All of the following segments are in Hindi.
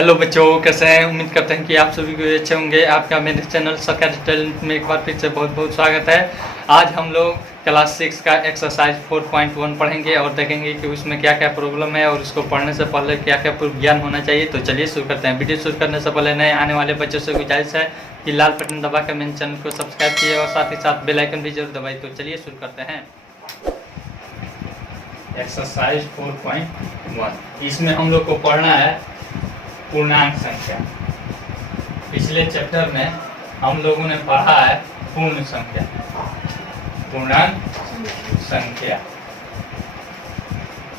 हेलो बच्चों, कैसे हैं? उम्मीद करते हैं कि आप सभी को अच्छे होंगे। आपका मेरे चैनल सरकारी टैलेंट में एक बार फिर से बहुत बहुत स्वागत है। आज हम लोग क्लास 6 का एक्सरसाइज 4.1 पढ़ेंगे और देखेंगे कि उसमें क्या क्या प्रॉब्लम है और उसको पढ़ने से पहले क्या क्या ज्ञान होना चाहिए। तो चलिए शुरू करते हैं। वीडियो शुरू करने से पहले नए आने वाले बच्चों से गुजारिश है कि लाल बटन दबा कर मेरे चैनल को सब्सक्राइब कीजिए और साथ ही साथ बेल आइकन भी जरूर दबाइए। तो चलिए शुरू करते हैं। एक्सरसाइज 4.1, इसमें हम लोग को पढ़ना है पूर्णांक संख्या। पिछले चैप्टर में हम लोगों ने पढ़ा है पूर्ण संख्या, पूर्णांक संख्या,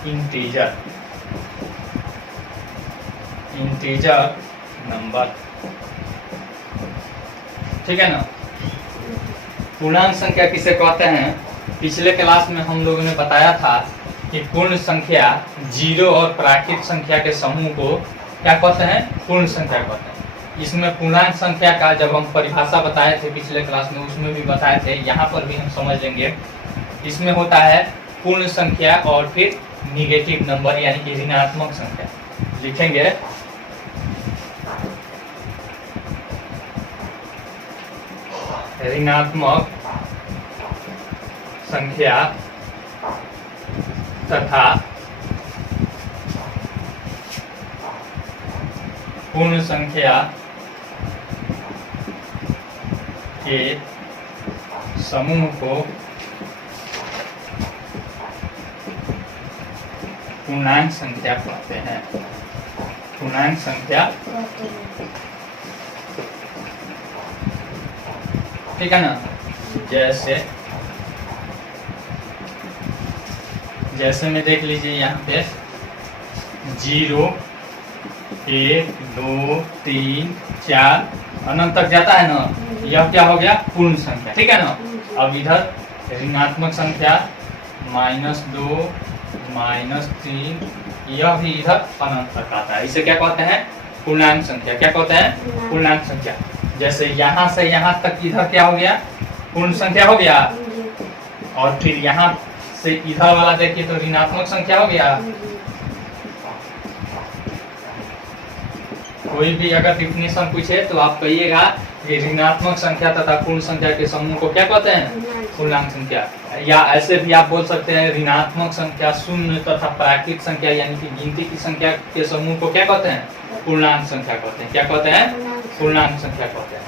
इंटीजर, इंटीजर नंबर, ठीक है ना। पूर्णांक संख्या किसे कहते हैं? पिछले क्लास में हम लोगों ने बताया था कि पूर्ण संख्या जीरो और प्राकृत संख्या के समूह को क्या कहते हैं? पूर्ण संख्या कहते हैं। इसमें पूर्णांक संख्या का जब हम परिभाषा बताए थे पिछले क्लास में, उसमें भी बताए थे, यहाँ पर भी हम समझ लेंगे। इसमें होता है पूर्ण संख्या और फिर निगेटिव नंबर यानी कि ऋणात्मक संख्या। लिखेंगे ऋणात्मक संख्या तथा पूर्ण संख्या के समूह को पूर्णांक संख्या कहते हैं। पूर्णांक संख्या, ठीक है ना। जैसे में देख लीजिए यहाँ पे 0, 1, 2, 3, 4 अनंत तक जाता है ना। यह क्या हो गया? पूर्ण संख्या, ठीक है ना। अब इधर ऋणात्मक संख्या -2, -3, यह भी इधर अनंत तक आता है। इसे क्या कहते हैं? पूर्णांक संख्या। क्या कहते हैं? पूर्णांक संख्या। जैसे यहाँ से यहाँ तक इधर क्या हो गया? पूर्ण संख्या हो गया। और फिर यहाँ से इधर वाला देखिए तो ऋणात्मक संख्या हो गया। कोई भी अगर डिफिनेशन पूछे तो आप कहिएगा कि ऋणात्मक संख्या तथा पूर्ण संख्या के समूह को क्या कहते हैं? पूर्णांक संख्या। या ऐसे भी आप बोल सकते हैं ऋणात्मक संख्या, शून्य तथा प्राकृत संख्या यानी कि गिनती की संख्या के समूह को क्या कहते हैं? पूर्णांक संख्या कहते हैं। क्या कहते हैं? पूर्णांक संख्या कहते हैं।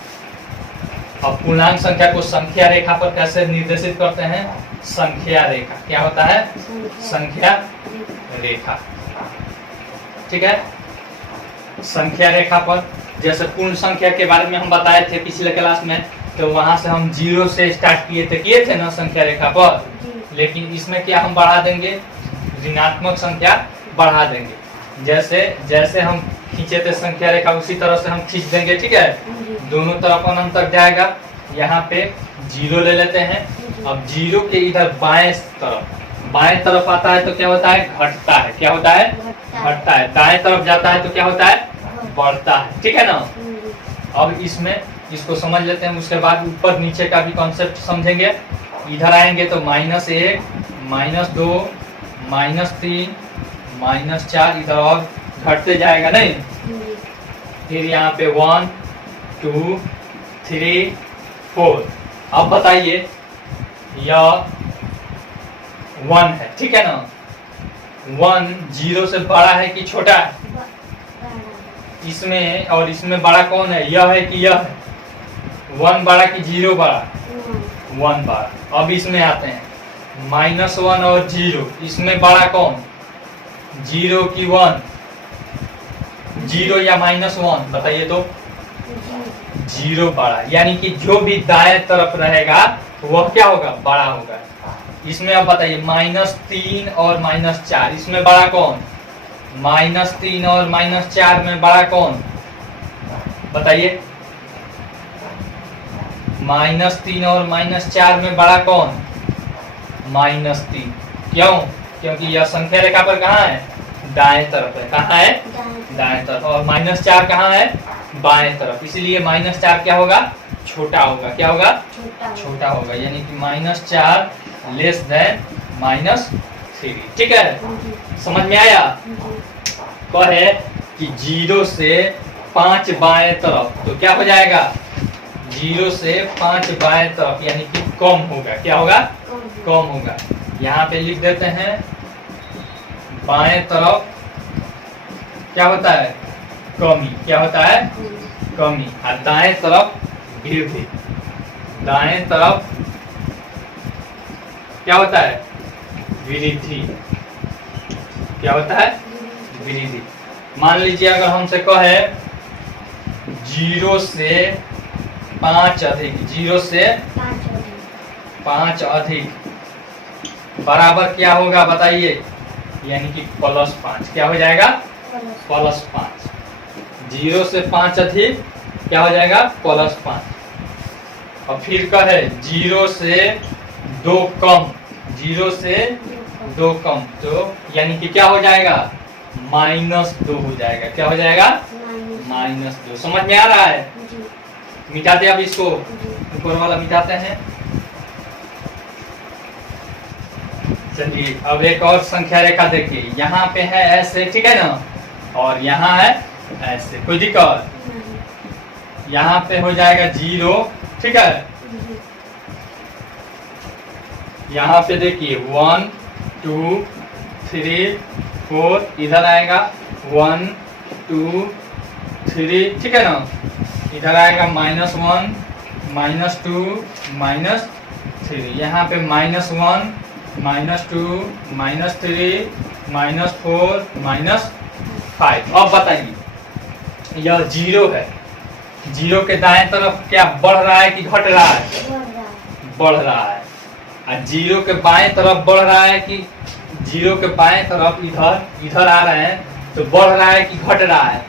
अब पूर्णांक संख्या को संख्या रेखा पर कैसे निर्देशित करते हैं? संख्या रेखा। क्या होता है? संख्या रेखा, ठीक है। संख्या रेखा पर जैसे पूर्ण संख्या के बारे में हम बताए थे पिछले क्लास में, तो वहां से हम 0 से स्टार्ट किए थे ना संख्या रेखा पर। लेकिन इसमें क्या हम बढ़ा देंगे? ऋणात्मक संख्या बढ़ा देंगे। जैसे हम खींचे थे संख्या रेखा उसी तरह से हम खींच देंगे, ठीक है। दोनों तरफ अनंत तक जाएगा। यहाँ पे 0 ले लेते हैं। अब 0 के इधर बाएं तरफ आता है तो क्या होता है? घटता है। क्या होता है? घटता है। दाएं तरफ जाता है तो क्या होता है? बढ़ता है, ठीक है ना। अब इसको समझ लेते हैं। उसके बाद ऊपर नीचे का भी कॉन्सेप्ट समझेंगे। इधर आएंगे तो -1, -2, -3, -4 इधर और घटते जाएगा नहीं। फिर यहाँ पे 1, 2, 3, 4। अब बताइए यह 1 है, ठीक है ना। 1 0 से बड़ा है कि छोटा है? इसमें और इसमें बड़ा कौन है? यह है कि यह है? 1 बड़ा कि 0 बड़ा? 1 बड़ा। अब इसमें आते हैं -1 और 0, इसमें बड़ा कौन? 0 की 1? 0 या -1 बताइए तो? 0 बड़ा, यानी कि जो भी दाएं तरफ रहेगा वह क्या होगा? बड़ा होगा। इसमें अब बताइए -3 और -4, इसमें बड़ा कौन? -3 और -4 में बड़ा कौन? बताइए। -3 और -4 में बड़ा कौन? -3। क्यों? क्योंकि यह संख्या रेखा पर कहाँ है? दाएं तरफ है। कहाँ है? दाएं तरफ। और -4 कहाँ है? बाएं तरफ। इसीलिए -4 क्या होगा? छोटा होगा। क्या होगा? छोटा होगा, यानी कि -4 लेस देन -3। ठीक है, समझ में आया? कहे कि 0 से 5 बाएं तरफ, तो क्या हो जाएगा 0 से 5 बाएं तरफ, यानी कि कम होगा। क्या होगा? कम होगा। यहाँ पे लिख देते हैं बाएं तरफ क्या होता है? कमी। क्या होता है? कमी। और दाएं तरफ वृद्धि। दाएं तरफ क्या होता है? वृद्धि। क्या होता है? वृद्धि। मान लीजिए अगर हमसे कहे 0 से 5 अधिक, 0 से 5 अधिक बराबर क्या होगा बताइए? यानी कि +5। क्या हो जाएगा? +5। 0 से 5 अधिक क्या हो जाएगा? +5। और फिर कहे 0 से 2 कम, 0 से 2 कम, तो यानी कि क्या हो जाएगा? -2 हो जाएगा। क्या हो जाएगा? -2। समझ में आ रहा है? मिटाते अब इसको, ऊपर वाला मिटाते हैं। चलिए अब एक और संख्या रेखा देखिए। यहाँ पे है ऐसे, ठीक है ना, और यहाँ है ऐसे। कोई दिक्कत? यहाँ पे हो जाएगा 0, ठीक है। यहाँ पे देखिए 1 2 3 4, इधर आएगा 1 2 3, ठीक है ना। इधर आएगा -1 -2 -3। यहाँ पे -1 -2 -3 -4 -5। अब बताइए यह 0 है, 0 के दाएं तरफ क्या बढ़ रहा है कि घट रहा है? बढ़ रहा है। और 0 के बाएं तरफ बढ़ रहा है कि 0 के बाएं तरफ इधर आ रहे हैं, तो बढ़ रहा है कि घट रहा है?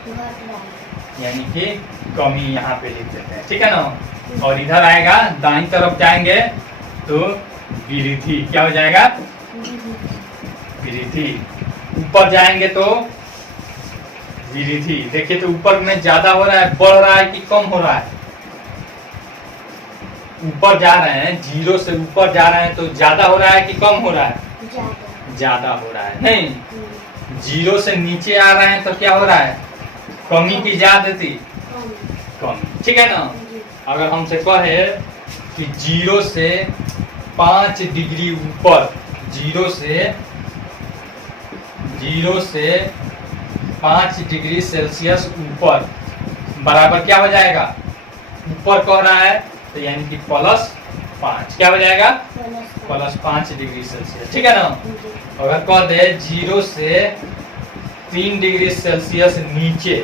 यानी कि कमी यहाँ पे लिख देते हैं, ठीक है ना। और इधर आएगा दाईं तरफ जाएंगे तो वृद्धि। क्या हो जाएगा? वृद्धि। ऊपर जाएंगे तो वृद्धि। देखिए तो ऊपर में ज्यादा हो रहा है, बढ़ रहा है कि कम हो रहा है? ऊपर जा रहे हैं, 0 से ऊपर जा रहे हैं तो ज्यादा हो रहा है कि कम हो रहा है? ज्यादा हो रहा है। नहीं, 0 से नीचे आ रहे हैं तो क्या हो रहा है? कमी की ज्यादती? कमी। ठीक है ना। अगर हमसे कहे कि 0 से 5 डिग्री ऊपर, 0 से 5 डिग्री सेल्सियस ऊपर बराबर क्या हो जाएगा? ऊपर कह रहा है तो यानी कि +5। क्या हो जाएगा? +5 डिग्री सेल्सियस। ठीक है ना। अगर कह दे 0 से 3 डिग्री सेल्सियस नीचे,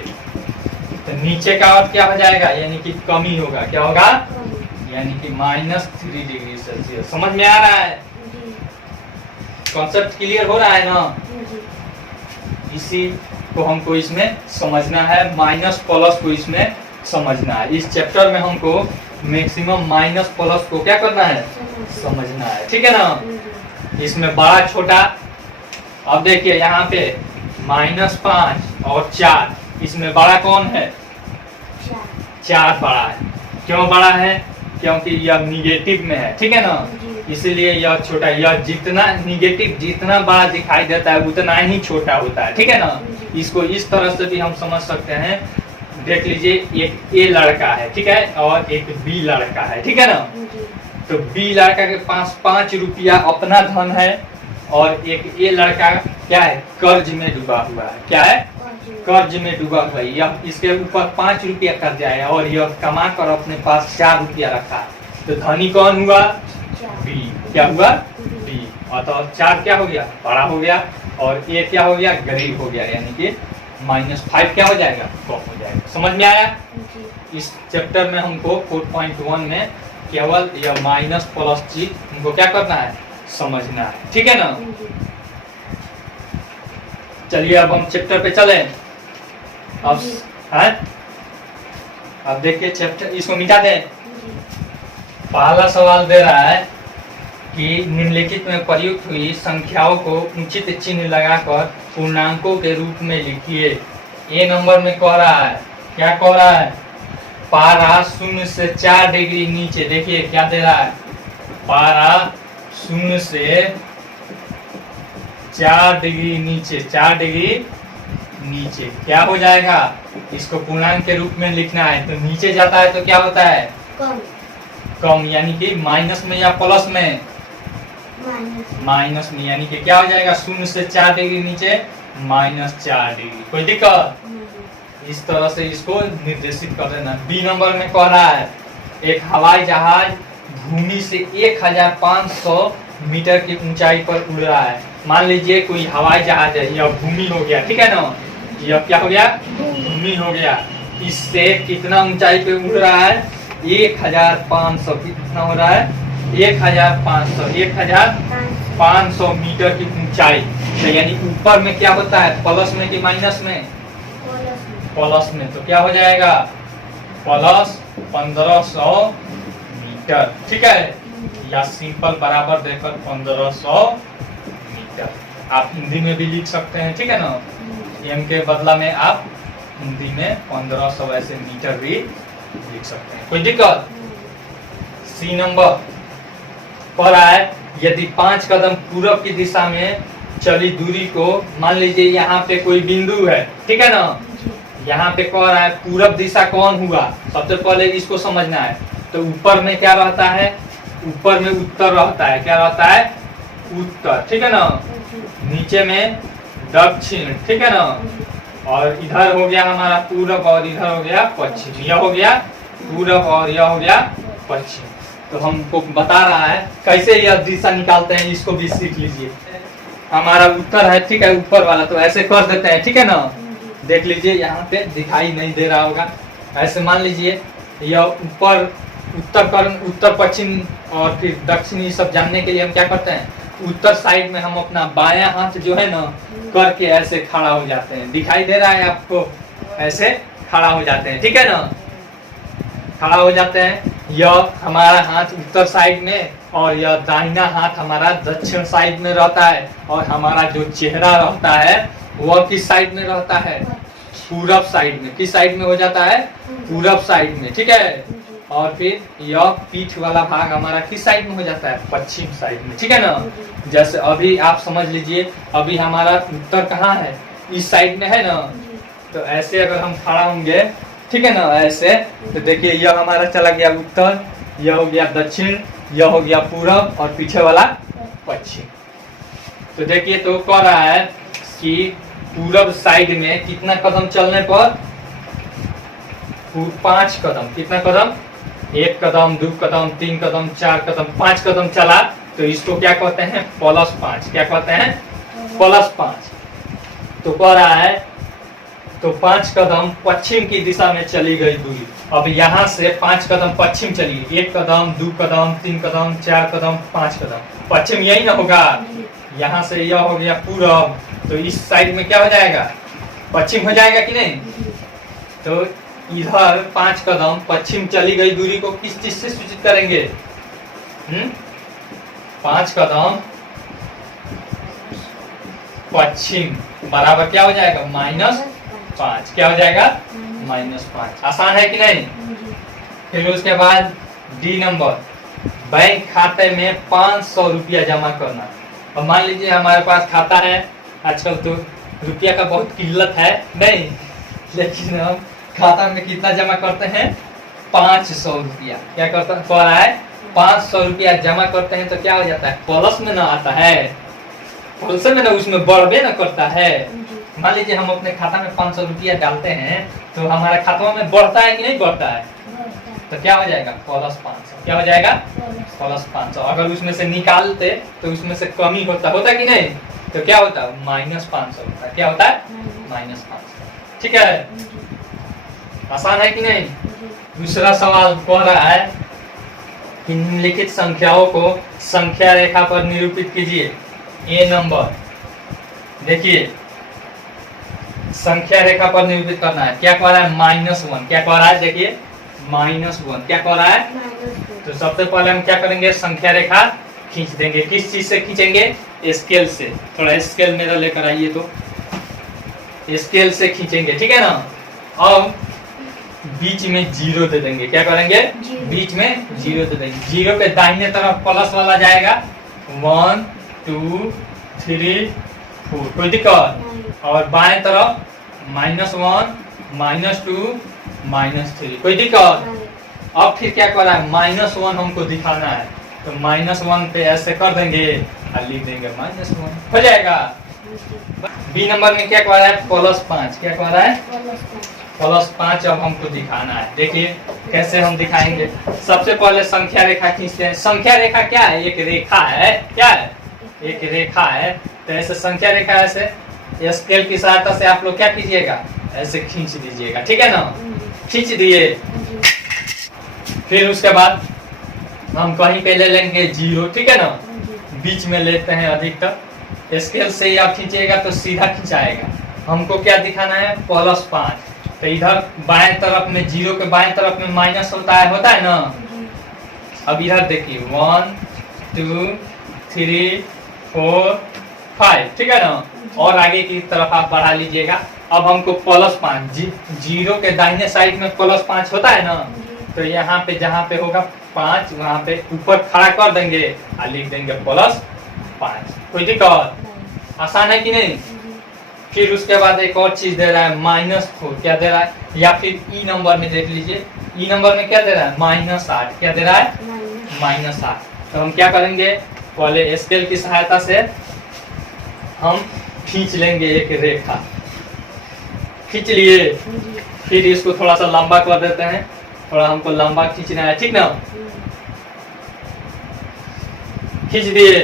तो नीचे का अर्थ क्या हो जाएगा? यानी कि कमी होगा। क्या होगा? यानी कि -3 डिग्री सेल्सियस। समझ में आ रहा है? कॉन्सेप्ट क्लियर हो रहा है ना? इसी को हमको इसमें समझना है, माइनस प्लस को इसमें समझना है। इस चैप्टर में हमको मैक्सिमम माइनस प्लस को क्या करना है? समझना है। ठीक है ना। इसमें बड़ा छोटा, अब देखिए यहाँ पे -5 और 4, इसमें बड़ा कौन है? 4 बड़ा है। क्यों बड़ा है? क्योंकि यह निगेटिव में है। ठीक है ना। इसीलिए यह छोटा, यह जितना निगेटिव जितना बड़ा दिखाई देता है उतना ही छोटा होता है। ठीक है ना। इसको इस तरह से भी हम समझ सकते हैं। देख लीजिए, एक ए लड़का है, ठीक है, और एक बी लड़का है। ठीक है ना। तो बी लड़का के पास 5 रुपया अपना धन है, और एक ए लड़का क्या है? कर्ज में डूबा हुआ है। क्या है? कर्ज में डूबा हुआ है। यह इसके ऊपर 5 रुपया कर्ज आया और यह कमा कर अपने पास 4 रुपया रखा। तो धनी कौन हुआ? बी। क्या हुआ? बी। और तो 4 क्या हो गया? बड़ा हो गया, और ए क्या हो गया? गरीब हो गया। यानी कि -5 क्या हो जाएगा? कम हो जाएगा। समझ में आया? इस चैप्टर में हमको 4.1 में केवल यह माइनस प्लस चीज हमको क्या करना है? समझना है। ठीक है ना। चलिए अब हम चैप्टर पे चले। अब है, अब देखिए चैप्टर, इसको मिटा दें। पहला सवाल दे रहा है कि निम्नलिखित में प्रयुक्त हुई संख्याओं को उचित चिन्ह लगाकर पूर्णांकों के रूप में लिखिए। ए नंबर में कह रहा है, क्या कह रहा है? पारा 0 से 4 डिग्री नीचे। देखिए क्या दे रहा है? पारा 0 से 4 डिग्री नीचे, 4 डिग्री नीचे। क्या हो जाएगा, इसको पूर्णांक के रूप में लिखना है तो नीचे जाता है तो क्या होता है, कम, यानी कि माइनस में या प्लस में, माइनस में, यानी कि क्या हो जाएगा, 0 से 4 डिग्री नीचे -4 डिग्री। कोई दिक्कत, इस तरह से इसको निर्देशित कर देना। बी नंबर में कह रहा है एक हवाई जहाज भूमि से 1500 मीटर की ऊंचाई पर उड़ रहा है। मान लीजिए कोई हवाई जहाज है, यह भूमि हो गया, ठीक है ना, यह क्या हो गया, भूमि हो गया। इससे कितना ऊंचाई पे उड़ रहा है, 1500, कितना हो रहा है, 1500 मीटर की ऊंचाई। तो यानी ऊपर में क्या होता है, प्लस में कि माइनस में, प्लस में, तो क्या हो जाएगा, प्लस 1500 मीटर, ठीक है, या सिंपल बराबर देकर 1500 मीटर। आप हिंदी में भी लिख सकते हैं, ठीक है ना, एम के बदला में आप हिंदी में 1500 ऐसे मीटर भी लिख सकते हैं, कोई दिक्कत। सी नंबर कह रहा है यदि 5 कदम पूरब की दिशा में चली दूरी को, मान लीजिए यहाँ पे कोई बिंदु है, ठीक है ना, यहाँ पे कह रहा है पूरब दिशा कौन हुआ, सबसे पहले इसको समझना है। तो ऊपर में क्या रहता है, ऊपर में उत्तर रहता है, क्या रहता है, उत्तर, ठीक है ना, नीचे में दक्षिण, ठीक है ना, और इधर हो गया हमारा पूरब और इधर हो गया पश्चिम, यह हो गया पूरब और यह हो गया पश्चिम। तो हमको बता रहा है कैसे यह दिशा निकालते हैं, इसको भी सीख लीजिए। हमारा उत्तर है, ठीक है, ऊपर वाला, तो ऐसे कर देते हैं, ठीक है ना, देख लीजिए यहाँ पे दिखाई नहीं दे रहा होगा, ऐसे मान लीजिए यह ऊपर उत्तर पश्चिम और फिर दक्षिण, ये सब जानने के लिए हम क्या करते हैं, उत्तर साइड में हम अपना बायां हाथ जो है ना करके ऐसे खड़ा हो जाते हैं, दिखाई दे रहा है आपको, ऐसे खड़ा हो जाते हैं, ठीक है ना, खड़ा हो जाते हैं। यह हमारा हाथ उत्तर साइड में और यह दाहिना हाथ हमारा दक्षिण साइड में रहता है, और हमारा जो चेहरा रहता है वह किस साइड में रहता है, पूरब साइड में। किस साइड में हो जाता है, पूरब साइड में, ठीक है, और फिर यह पीठ वाला भाग हमारा किस साइड में हो जाता है, पश्चिम साइड में, ठीक है ना। जैसे अभी आप समझ लीजिए, अभी हमारा उत्तर कहाँ है, इस साइड में है ना, तो ऐसे अगर हम खड़ा होंगे, ठीक है ना, ऐसे, तो देखिए यह हमारा चला गया उत्तर, यह हो गया दक्षिण, यह हो गया पूरब और पीछे वाला पश्चिम। तो देखिए तो कह रहा है कि पूरब साइड में कितना कदम चलने पर, 5 कदम, कितना कदम, 1 कदम, 2 कदम, 3 कदम, 4 कदम, 5 कदम चला, तो इसको क्या कहते हैं, +5। क्या कहते हैं, +5। तो कह रहा है तो 5 कदम पश्चिम की दिशा में चली गई दूरी। अब यहाँ से 5 कदम पश्चिम चली, 1 कदम, 2 कदम, 3 कदम, 4 कदम, 5 कदम, पश्चिम यही ना होगा। यहाँ से यह हो गया पूरब, तो इस साइड में क्या हो जाएगा, पश्चिम हो जाएगा कि नहीं। तो इधर 5 कदम पश्चिम चली गई दूरी को किस चीज से सूचित करेंगे, 5 कदम पश्चिम बराबर क्या हो जाएगा, -5। क्या हो जाएगा, -5। आसान है कि नहीं। फिर उसके बाद डी नंबर, बैंक खाते में 500 रुपया जमा करना। अब मान लीजिए हमारे पास खाता है, आजकल तो रुपया का बहुत किल्लत है नहीं, लेकिन हम खाता में कितना जमा करते हैं, 500 रुपया। क्या करता है, 500 रुपया जमा करते हैं, तो क्या हो जाता है, प्लस में ना आता है, प्लस में ना, उसमें बढ़वे ना करता है। मान लीजिए हम अपने खाता में 500 रुपया डालते हैं, तो हमारा खाता में बढ़ता है कि नहीं बढ़ता है, तो क्या हो जाएगा, +500। क्या हो जाएगा, +500। अगर उसमें से निकालते तो उसमें से कमी होता कि नहीं, तो क्या होता है, -500 होता है। क्या होता है, -500। ठीक है, आसान है कि नहीं। दूसरा सवाल कह रहा है कि निम्नलिखित संख्याओं को संख्या रेखा पर निरूपित कीजिए। ए नंबर, देखिए संख्या रेखा पर निरूपित करना है। क्या कह रहा है, -1। क्या कह रहा है, देखिए -1। क्या कह रहा है, तो सबसे पहले हम क्या करेंगे, संख्या रेखा खींच देंगे। किस चीज से खींचेंगे, स्केल से। थोड़ा स्केल मेरा लेकर आइए, तो स्केल से खींचेंगे, ठीक है ना। अब बीच में 0 दे देंगे। क्या करेंगे, बीच में 0 दे देंगे। 0 के दाहिने तरफ प्लस वाला जाएगा, 1 2 3 4, कोई दिक्कत। और बाएं तरफ -1 -2 -3, कोई दिक्कत? अब फिर क्या कर रहा है, -1 हमको दिखाना है, तो -1 पे ऐसे कर देंगे और लिख देंगे -1, हो जाएगा। बी नंबर में क्या कह रहा है, +5, क्या कह रहा है, +5 अब हमको दिखाना है। देखिए कैसे हम दिखाएंगे। सबसे पहले संख्या रेखा खींचते हैं। संख्या रेखा क्या है, एक रेखा है, क्या है, एक रेखा है। तो ऐसे संख्या रेखा ऐसे स्केल की सहायता से आप लोग क्या कीजिएगा, ऐसे खींच दीजिएगा, ठीक है ना, खींच दिए। फिर उसके बाद हम कहीं पे ले लेंगे 0, ठीक है ना, बीच में लेते हैं अधिकतर। स्केल से ही आप खींचिएगा तो सीधा खिंचाएगा। हमको क्या दिखाना है, +5। तो इधर बाएं तरफ में 0 के बाएं तरफ में माइनस होता है ना। अब इधर देखिए 1 2 3 4 5, ठीक है ना, और आगे की तरफ आप बढ़ा लीजिएगा। अब हमको +5, 0 के दाहिने साइड में +5 होता है ना, तो यहाँ पे जहाँ पे होगा 5 वहाँ पे ऊपर खड़ा कर देंगे और लिख देंगे +5, कोई दिक्कत? आसान है कि नहीं? फिर उसके बाद एक और चीज दे रहा है -4, क्या दे रहा है, या फिर ई नंबर में देख लीजिए, ई नंबर में क्या दे रहा है, -8, क्या दे रहा है, -8। तो हम क्या करेंगे, पहले स्केल की सहायता से हम खींच लेंगे एक रेखा, खींच लिए। फिर इसको थोड़ा सा लंबा कर देते हैं, थोड़ा हमको लंबा खींचना है, ठीक ना, खींच दिए।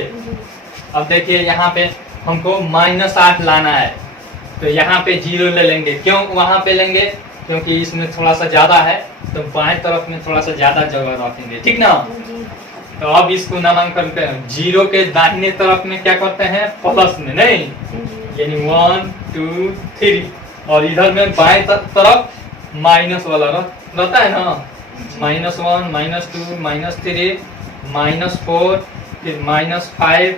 अब देखिए यहाँ पे हमको -8 लाना है, तो यहाँ पे 0 ले लेंगे। क्यों वहां पे लेंगे, क्योंकि इसमें थोड़ा सा ज्यादा है, तो बाएं तरफ में थोड़ा सा ज्यादा जगह रखेंगे, ठीक ना। तो अब इसको नामांकन करें, 0 के दाहिने तरफ में क्या करते हैं, प्लस में, नहीं, यानी 1 2 3, और इधर में बाएं तरफ माइनस वाला रहता है ना, -1 -2 -3 -4, फिर -5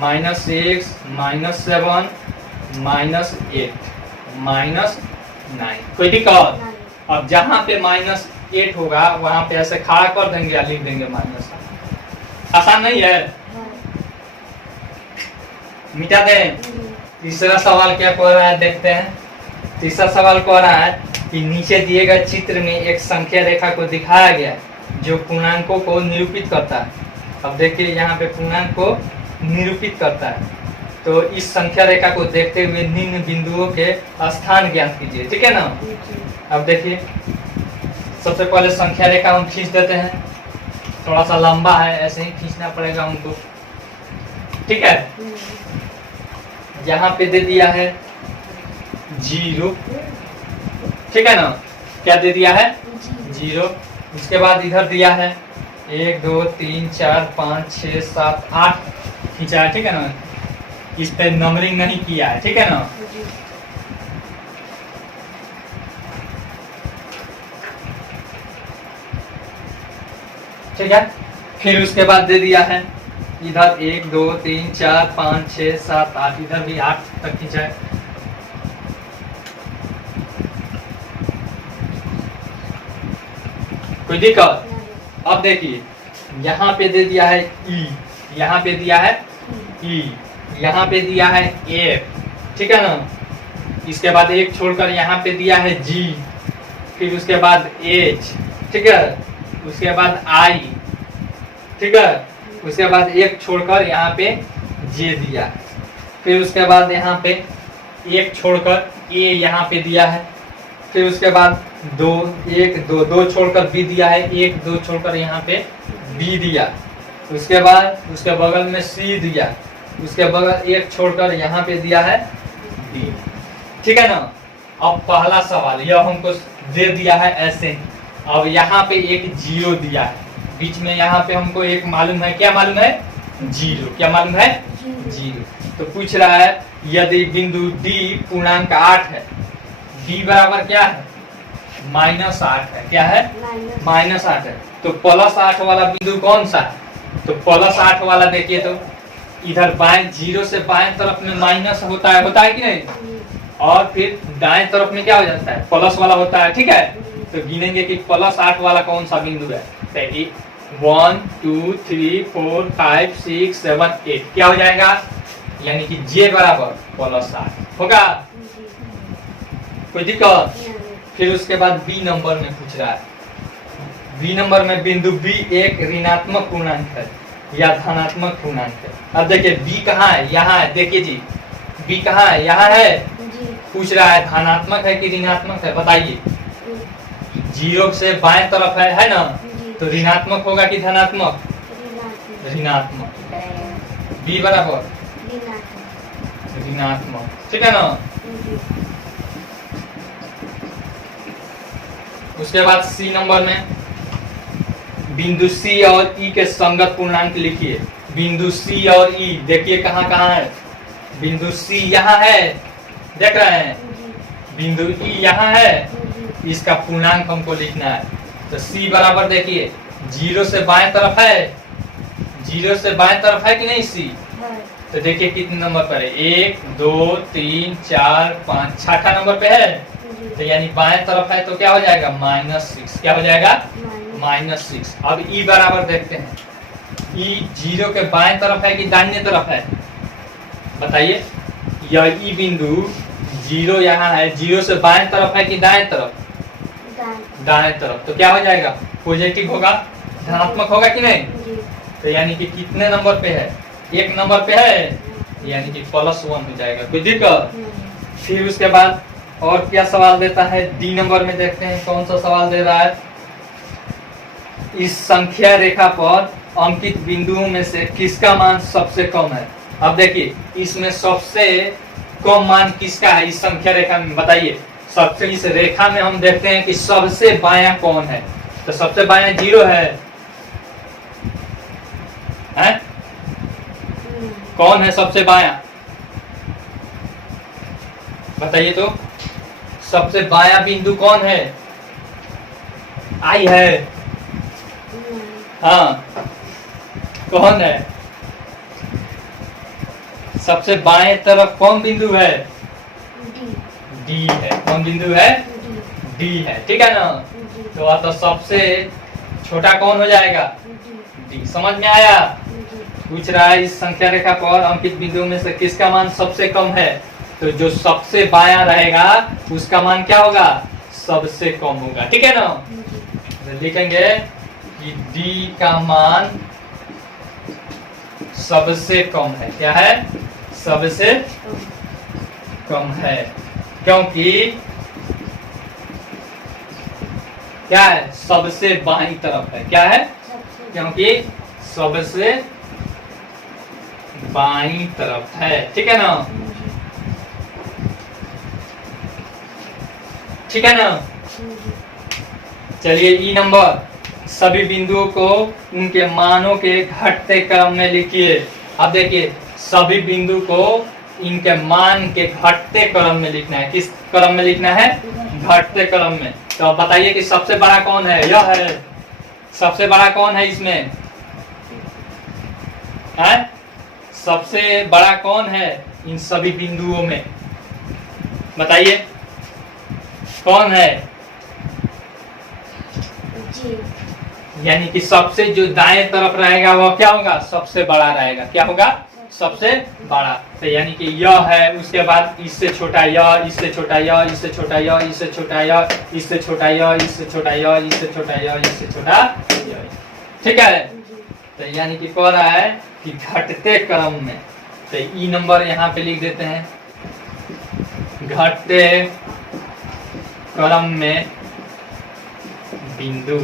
-6 -7 -8 -9, कोई दिक्कत? अब जहाँ पे -8 होगा वहां पे ऐसे खड़ा कर देंगे या लिख देंगे -8। आसान नहीं है? मिटा दें। तीसरा सवाल क्या कह रहा है, देखते हैं। तीसरा सवाल कह रहा है कि नीचे दिए गए चित्र में एक संख्या रेखा को दिखाया गया जो पूर्णांकों को निरूपित करता है। अब देखिए यहाँ पे पूर्णांक को निरूपित करता है, तो इस संख्या रेखा को देखते हुए निम्न बिंदुओं के स्थान ज्ञात कीजिए, ठीक है ना। अब देखिए सबसे पहले संख्या रेखा हम खींच देते हैं, थोड़ा सा लंबा है, ऐसे ही खींचना पड़ेगा हमको, ठीक है। यहाँ पे दे दिया है 0, ठीक है ना, क्या दे दिया है, 0। उसके बाद इधर दिया है 1 2 3 4 5 6 7 8 खींचा है, ठीक है ना। इस पे नंबरिंग नहीं किया है, ठीक है ना। ठीक है। फिर उसके बाद दे दिया है इधर 1 2 3 4 5 6 7 8, इधर भी 8 तक खींचा है। कोई दिक्कत? अब देखिए यहाँ पे दे दिया है ई, यहाँ पे दिया है ई, यहाँ पे दिया है एफ, ठीक है ना। इसके बाद एक छोड़कर यहाँ पे दिया है जी, फिर उसके बाद एच, ठीक है, उसके बाद आई, ठीक है, उसके बाद एक छोड़कर यहाँ पे जे दिया, फिर उसके बाद यहाँ पे एक छोड़कर ए यहाँ पे दिया है, फिर उसके बाद 2 1 2 2 छोड़कर बी दिया है, 1 2 छोड़कर यहाँ पे बी दिया, उसके बाद उसके बगल में सी दिया, उसके बगल एक छोड़कर यहाँ पे दिया है डी, ठीक है ना। अब पहला सवाल यह हमको दे दिया है ऐसे, अब यहाँ पे एक 0 दिया है बीच में, यहाँ पे हमको एक मालूम है, क्या मालूम है, 0, क्या मालूम है, 0। तो पूछ रहा है यदि बिंदु डी पूर्णांक 8 है, डी बराबर क्या है, -8 है, क्या है, -8 है, तो +8 वाला बिंदु कौन सा है, तो +8 वाला देखिए, तो इधर बाएं 0 से बाएं तरफ में माइनस होता है कि नहीं, और फिर दाएं तरफ में क्या हो जाता है, प्लस वाला होता है, ठीक है। तो गिनेंगे कि +8 वाला कौन सा बिंदु है, 1 2 3 4 5 6 7 8, क्या हो जाएगा, यानी कि जे बराबर +8 होगा। कोई दिक्कत? फिर उसके बाद बी नंबर में पूछ रहा है, बी नंबर में बिंदु बी एक ऋणात्मक पूर्णांक है या धनात्मक पूर्णांक है। अब देखिए बी कहाँ है, यहाँ है, देखिए जी बी कहाँ है, यहाँ है। पूछ रहा है धनात्मक है कि ऋणात्मक है, बताइए। 0 से बाएं तरफ है ना, तो ऋणात्मक होगा कि धनात्मक? ऋणात्मक। बी बराबर ऋणात्मक, ठीक है ना। उसके बाद सी नंबर में बिंदु सी और ई के संगत पूर्णांक लिखिए। बिंदु सी और ई देखिए कहाँ कहाँ है। बिंदु सी यहाँ है, देख रहे हैं, बिंदु ई यहाँ है, इसका पूर्णांक हमको लिखना है। तो सी बराबर देखिए 0 से बाएं तरफ है, 0 से बाएं तरफ है कि नहीं सी? तो देखिए कितने नंबर पर है, 1 2 3 4 5, छठा नंबर पे है। तो यानी बाएं तरफ है तो क्या हो जाएगा, -6। क्या हो जाएगा, -6। अब ई बराबर देखते हैं, ई 0 के बाएं तरफ है कि दाहिने तरफ है, बताइए। यह ई बिंदु 0 यहाँ है, 0 से बाएं तरफ है कि दाएं तरफ? दाएं तरफ। तो क्या हो जाएगा, पॉजिटिव होगा, धनात्मक होगा कि नहीं? तो यानी कि कितने नंबर पे है, 1 नंबर पे है, यानी कि +1 हो जाएगा। कोई दिक्कत? फिर उसके बाद और क्या सवाल देता है, डी नंबर में देखते हैं कौन सा सवाल दे रहा है। इस संख्या रेखा पर अंकित बिंदुओं में से किसका मान सबसे कम है? अब देखिए इसमें सबसे कम मान किसका है इस संख्या रेखा में, बताइए। सबसे इस रेखा में हम देखते हैं कि सबसे बायां कौन है, तो सबसे बायां 0 है, हैं? कौन है सबसे बायां, बताइए तो। सबसे बायां बिंदु कौन है, आई है, हाँ कौन है? सबसे बाएं तरफ कौन बिंदु है, डी है। कौन बिंदु है, डी है, ठीक है ना। तो वह तो सबसे छोटा कौन हो जाएगा, डी। समझ में आया? पूछ रहा है इस संख्या रेखा पर अंकित बिंदुओं में से किसका मान सबसे कम है, तो जो सबसे बायां रहेगा उसका मान क्या होगा, सबसे कम होगा, ठीक है ना। तो लिखेंगे कि डी का मान सबसे कम है, क्या है, सबसे कम है, क्योंकि क्या है, सबसे बाईं तरफ है, क्या है, क्योंकि सबसे बाईं तरफ है, ठीक है ना, ठीक है ना। चलिए ई नंबर, सभी बिंदुओं को उनके मानों के घटते क्रम में लिखिए। अब देखिए सभी बिंदु को इनके मान के घटते क्रम में लिखना है। किस क्रम में लिखना है, घटते क्रम में। तो अब बताइए कि सबसे बड़ा कौन है, यह है। सबसे बड़ा कौन है इसमें, है? सबसे बड़ा कौन है इन सभी बिंदुओं में, बताइए कौन है? यानी कि सबसे जो दाएं तरफ रहेगा वह क्या होगा, सबसे बड़ा रहेगा, क्या होगा, सबसे बड़ा। तो यानी कि यह है, उसके बाद इससे छोटा यह, इससे छोटा यह, इससे छोटा यह, इससे छोटा यह, इससे छोटा यह, इससे छोटा यह, इससे छोटा यह, इससे छोटा यह, ठीक है। तो यानी कि कह रहा है कि घटते क्रम में। तो ई नंबर यहाँ पे लिख देते हैं, घटते क्रम में बिंदु,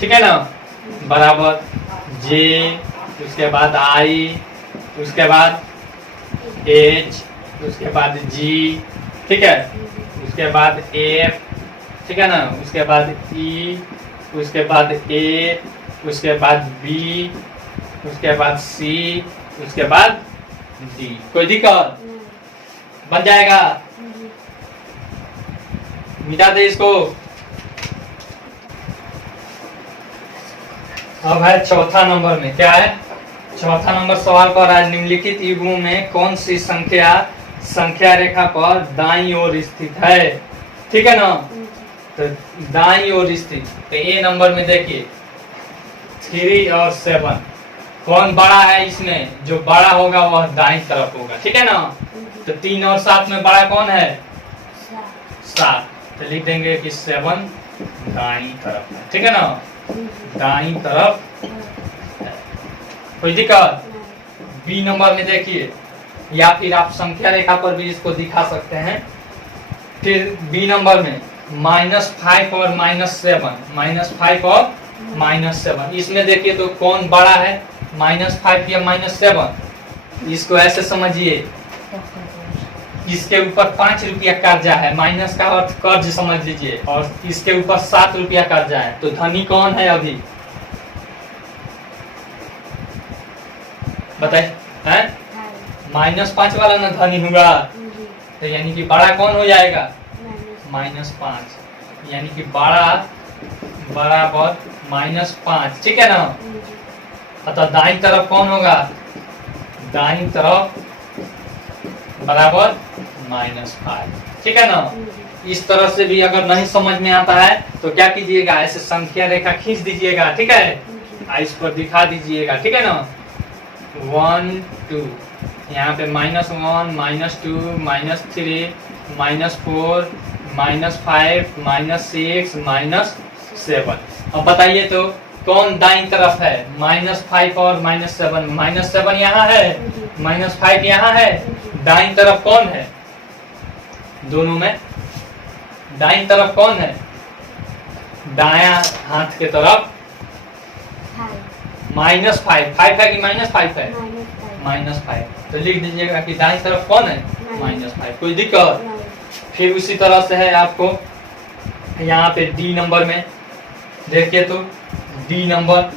ठीक है ना, बराबर जे, उसके बाद आई, उसके बाद एच, उसके बाद जी, ठीक है, उसके बाद एफ, ठीक है ना, उसके बाद ई, उसके बाद ए, उसके बाद बी, उसके बाद सी, उसके बाद डी। कोई दिक्कत, बन जाएगा, मिटा दे इसको। अब है चौथा नंबर में, क्या है, चौथा नंबर सवाल पर आज निम्नलिखित युग्मों में कौन सी संख्या संख्या रेखा पर दाईं ओर स्थित है, ठीक है ना। तो दाईं ओर स्थित, तो ए नंबर में देखिए 3 और 7 कौन बड़ा है, इसमें जो बड़ा होगा वह दाईं तरफ होगा, ठीक है ना। तो 3 और 7 में बड़ा कौन है, 7, तो लिख देंगे कि 7 दाईं तरफ है, ठीक है ना, दाईं तरफ है। कोई दिक्कत? बी नंबर में देखिए, या फिर आप संख्या रेखा पर भी इसको दिखा सकते हैं। फिर बी नंबर में -5 और -7, -5 और -7, इसमें देखिए तो कौन बड़ा है, -5 या -7? इसको ऐसे समझिए, इसके ऊपर 5 रुपया कर्जा है, माइनस का अर्थ कर्ज समझ लीजिए, और इसके ऊपर 7 रुपया कर्जा है, तो धनी कौन है अभी बताइए? हैं? -5 वाला ना धनी हुआ, तो यानी कि बड़ा कौन हो जाएगा? -5, यानी कि बड़ा बराबर -5, ठीक है ना। अतः दाईं तरफ कौन होगा? दाईं तरफ बराबर -5, ठीक है ना। इस तरह से भी अगर नहीं समझ में आता है तो क्या कीजिएगा, ऐसे संख्या रेखा खींच दीजिएगा, ठीक है, इस पर दिखा दीजिएगा, ठीक है ना। 1 2, यहाँ पे -1 -2 -3 -4 -5 -6 -7। अब बताइए तो कौन दाईं तरफ है? -5 और -7, -7 यहाँ है, -5 यहाँ है, दाईं तरफ कौन है? दोनों में दाईं तरफ कौन है? दायां हाथ के तरफ -5, 5 है कि -5 है? -5, तो लिख दीजिएगा कि दाईं तरफ कौन है? -5। कोई दिक्कत? फिर उसी तरह से है आपको यहाँ पे डी नंबर में देखिए तो डी नंबर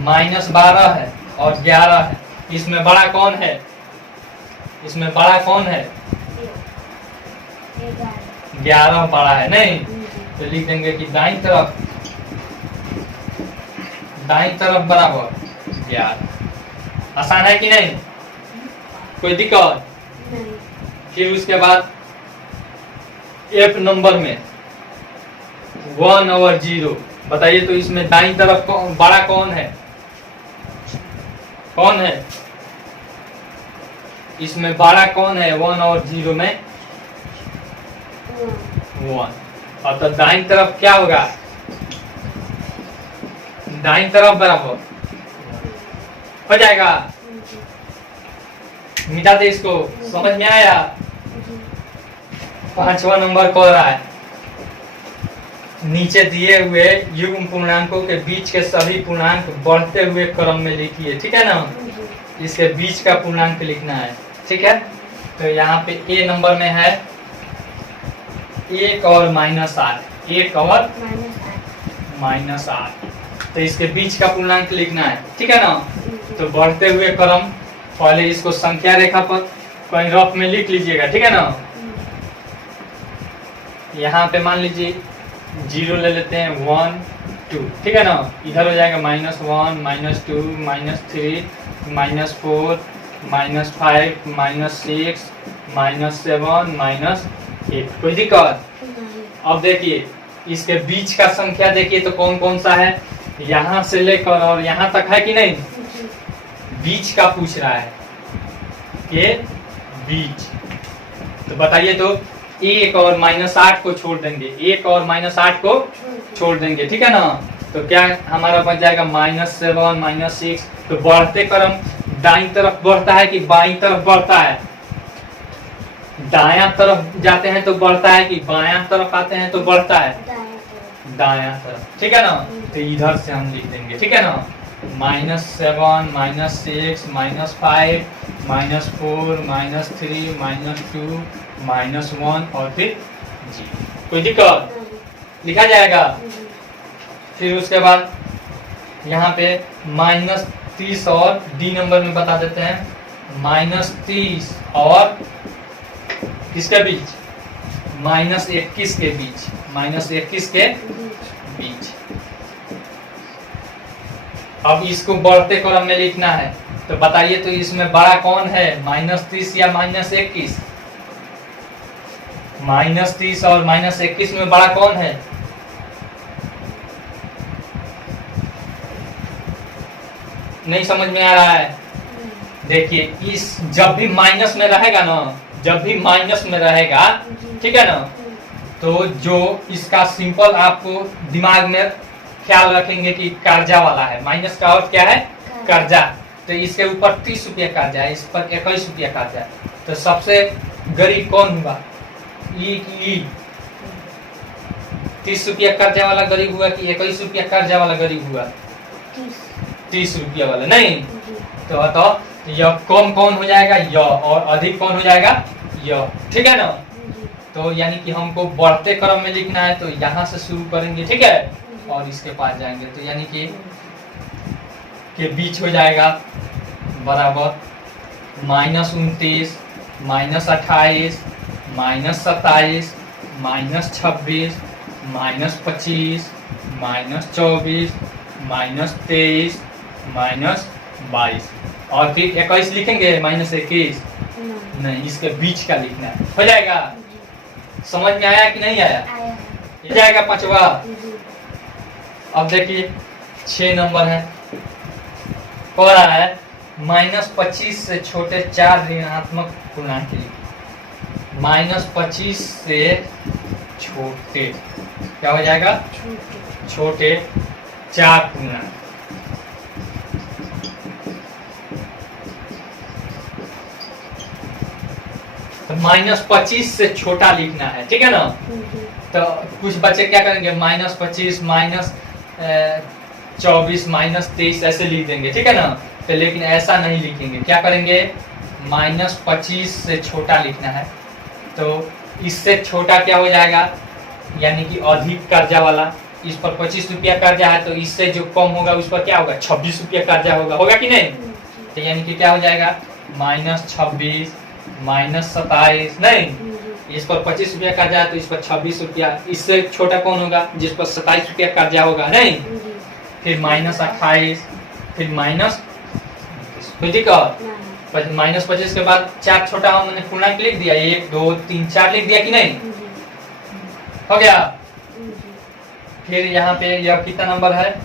-12 है और 11 है, इसमें बड़ा कौन है? इसमें बड़ा कौन है? 11 बड़ा है, नहीं? तो लिख देंगे कि दाईं तरफ बराबर 11। आसान है कि नहीं? कोई दिक्कत? फिर उसके बाद एफ नंबर में 1 और 0, बताइए तो इसमें दाईं तरफ बड़ा कौन है? कौन है इसमें बड़ा कौन है? 1 और 0 में 1, और तो दाईं तरफ क्या होगा? दाईं तरफ बराबर हो जाएगा। मिटा दे इसको, समझ में आया? 5वां नंबर कह रहा है नीचे दिए हुए युग्म पूर्णांकों के बीच के सभी पूर्णांक बढ़ते हुए क्रम में लिखिए, ठीक है ना। इसके बीच का पूर्णांक लिखना है, ठीक है। तो यहाँ पे ए नंबर में है 1 और -8, 1 और -8, तो इसके बीच का पूर्णांक लिखना है, ठीक है ना। तो बढ़ते हुए क्रम, पहले इसको संख्या रेखा पर कहीं रफ में लिख लीजिएगा, ठीक है ना। यहाँ पे मान लीजिए 0 ले लेते हैं, 1 2, ठीक है ना। इधर हो जाएगा -1 -2 -3 -4 -5 -6 -7 -8। कोई दिक्कत? अब देखिए इसके बीच का संख्या देखिए तो कौन कौन सा है, यहाँ से लेकर और यहाँ तक है कि नहीं? बीच का पूछ रहा है कि बीच, तो बताइए तो 1 और -8 को छोड़ देंगे, 1 और -8 को छोड़ देंगे, ठीक है ना। तो क्या हमारा बच जाएगा -7 -6। तो बढ़ते क्रम दाईं तरफ बढ़ता है कि बाईं तरफ बढ़ता है? दायां तरफ जाते हैं तो बढ़ता है कि बायां तरफ आते हैं तो बढ़ता है? दायां तरफ, ठीक है ना। तो इधर से हम लिख देंगे, ठीक है ना। -7 -6 -5 -4 -3 -2 -1 और फिर 0। कोई दिक्कत? लिखा जाएगा। फिर उसके बाद यहाँ पे -30 और डी नंबर में बता देते हैं -30 और किसके बीच? -21 के बीच, -21 के बीच। अब इसको बढ़ते क्रम में लिखना है, तो बताइए तो इसमें बड़ा कौन है, -30 या -21? -30 और -21 में बड़ा कौन है? नहीं समझ में आ रहा है? देखिए इस जब भी माइनस में रहेगा ना, जब भी माइनस में रहेगा, ठीक है ना, तो जो इसका सिंपल आपको दिमाग में ख्याल रखेंगे कि कर्जा वाला है, माइनस का अर्थ क्या है, कर्जा। तो इसके ऊपर 30 रुपया कर्जा है, इस पर 21 रुपया कर्जा है। तो सबसे गरीब कौन हुआ, ई की ई? 30 रुपया कर्जा वाला गरीब हुआ कि 21 रुपया कर्जा वाला गरीब हुआ? 30 रुपया वाला। नहीं तो यह कम कौन हो जाएगा, य, और अधिक कौन हो जाएगा, य। ठीक है ना? तो यानी कि हमको बढ़ते क्रम में लिखना है, तो यहाँ से शुरू करेंगे, ठीक है, और इसके पास जाएंगे। तो यानी कि के बीच हो जाएगा बराबर -29, -28, -27, -26, -25, -24, -23, -22, और फिर 21 लिखेंगे, -21 नहीं, इसके बीच का लिखना है। हो जाएगा? समझ में आया कि नहीं आया? ये जाएगा पांचवा। अब देखिए 6 नंबर है, कह रहा है -25 से छोटे 4 ऋणात्मक पूर्णांक लिखिए। -25 से छोटे क्या हो जाएगा, छोटे 4 पूर्णांक। तो -25 से छोटा लिखना है, ठीक है ना? तो कुछ बच्चे क्या करेंगे, -25, -24, -23 ऐसे लिख देंगे, ठीक है ना? तो लेकिन ऐसा नहीं लिखेंगे, क्या करेंगे, -25 से छोटा लिखना है। तो इससे छोटा क्या हो जाएगा, यानी कि अधिक कर्जा वाला। इस पर 25 रुपया कर्जा है, तो इससे जो कम होगा उस पर क्या होगा, 26 रुपया कर्जा होगा कि नहीं? तो यानी कि क्या हो जाएगा, -26, -27, नहीं, इस पर 25 रुपया कर्जा है तो इस पर 26 रुपया। इससे छोटा कौन होगा, जिस पर 27 रुपया कर्जा होगा, नहीं? फिर -28, फिर -25 के बाद 4 छोटा हमने पूर्णांक लिख दिया, 1 2 3 4 लिख दिया कि नहीं? हो गया? फिर यहाँ पे यह कितना नंबर है,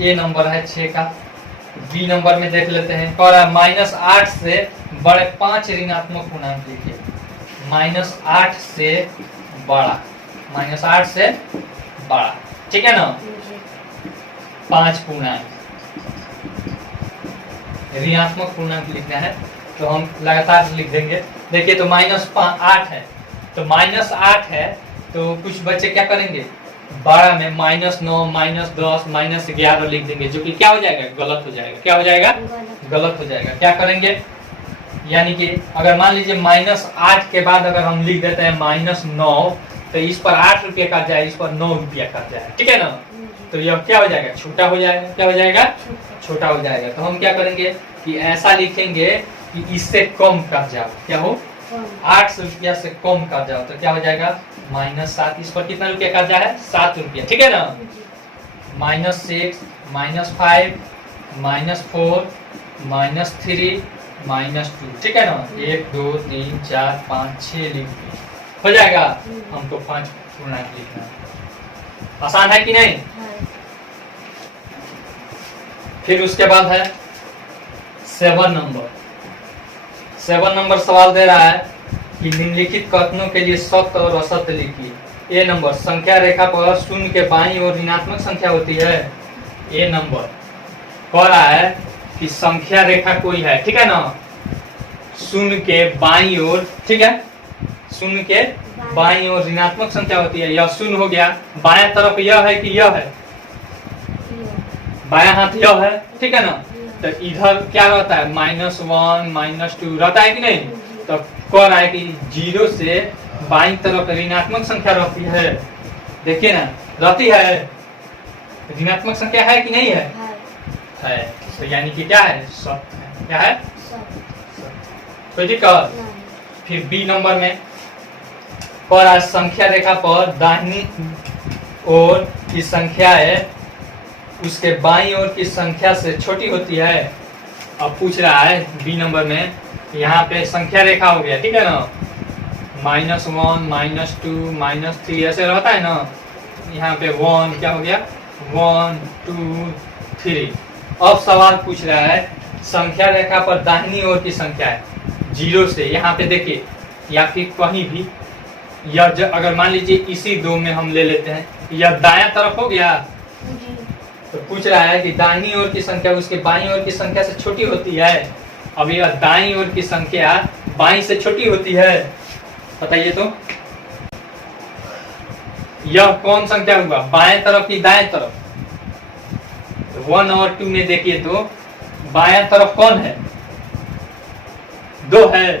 ए नंबर है 6 का। बी नंबर में देख लेते हैं, कह रहा है -8 से बड़े 5 ऋणात्मक पूर्णांक लिखिए। -8 से बड़ा, -8 से बड़ा, ठीक है ना? 5 पूर्णांक ऋणात्मक पूर्णांक लिखना है, तो हम लगातार लिख देंगे। देखिए तो -8 है, तो -8 है, तो कुछ बच्चे क्या करेंगे, 12 में -9, -10, -11 लिख देंगे, जो कि क्या हो जाएगा, गलत हो जाएगा। क्या हो जाएगा, गलत हो जाएगा। क्या करेंगे, यानी कि अगर मान लीजिए -8 के बाद अगर हम लिख देते हैं -9, तो इस पर 8 रुपया का जाए, इस पर 9 रुपया का जाए, ठीक है ना? तो यह क्या हो जाएगा, छोटा हो जाएगा। क्या हो जाएगा, छोटा हो जाएगा। तो हम क्या करेंगे कि ऐसा लिखेंगे कि इससे कम कर जाओ, क्या हो, 8 रुपया से कम कर जाओ, तो क्या हो जाएगा, -7। इस पर कितना रुपया कर्जा है, 7 रुपया, ठीक है ना? -6, -5, -4, -3, -2, ठीक है ना? 1 2 3 4 5 6 लिख दिए, हो जाएगा। हमको 5 पूर्णांक लिखना है, आसान है कि नहीं? फिर उसके बाद है 7 नंबर। 7 नंबर सवाल दे रहा है कि निम्नलिखित कथनों के लिए सत्य और असत्य लिखिए। ए नंबर, संख्या रेखा पर शून्य के बाईं ओर ऋणात्मक संख्या होती है। ए नंबर कह रहा है कि संख्या रेखा कोई है, ठीक है ना, शून्य के बाईं ओर, ठीक है, शून्य के बाईं ओर ऋणात्मक संख्या होती है। यह शून्य हो गया, बाएं तरफ यह है कि यह है, बायां हाथ यह है, ठीक है ना? तो इधर क्या रहता है, -1, -2 रहता है कि नहीं? तो कह रहा है कि 0 से बाईं तरफ ऋणात्मक संख्या रहती है। देखिए ना, रहती है, ऋणात्मक संख्या है कि नहीं है? है। तो यानी कि क्या है, सत्य है। क्या है, कोई दिक्कत? फिर बी नंबर में कह रहा है संख्या रेखा पर दाहिनी ओर की संख्या है उसके बाईं ओर की संख्या से छोटी होती है। अब पूछ रहा है बी नंबर में, यहाँ पे संख्या रेखा हो गया, ठीक है ना, -1, -2, -3 ऐसे रहता है ना। यहाँ पे 1 क्या हो गया, 1 2 3। अब सवाल पूछ रहा है संख्या रेखा पर दाहिनी ओर की संख्या है 0 से, यहाँ पे देखिए, या फिर कहीं भी यह अगर मान लीजिए इसी दो में हम ले लेते हैं, यह दायां तरफ हो गया। तो पूछ रहा है कि दाहिनी ओर की संख्या उसके बाईं ओर की संख्या से छोटी होती है। अब यह दाईं ओर की संख्या बाईं से छोटी होती है, बताइए तो यह कौन संख्या हुआ, बाएं तरफ की दाएं तरफ। तो 1 और 2 में देखिए तो बाएं तरफ कौन है, 2 है।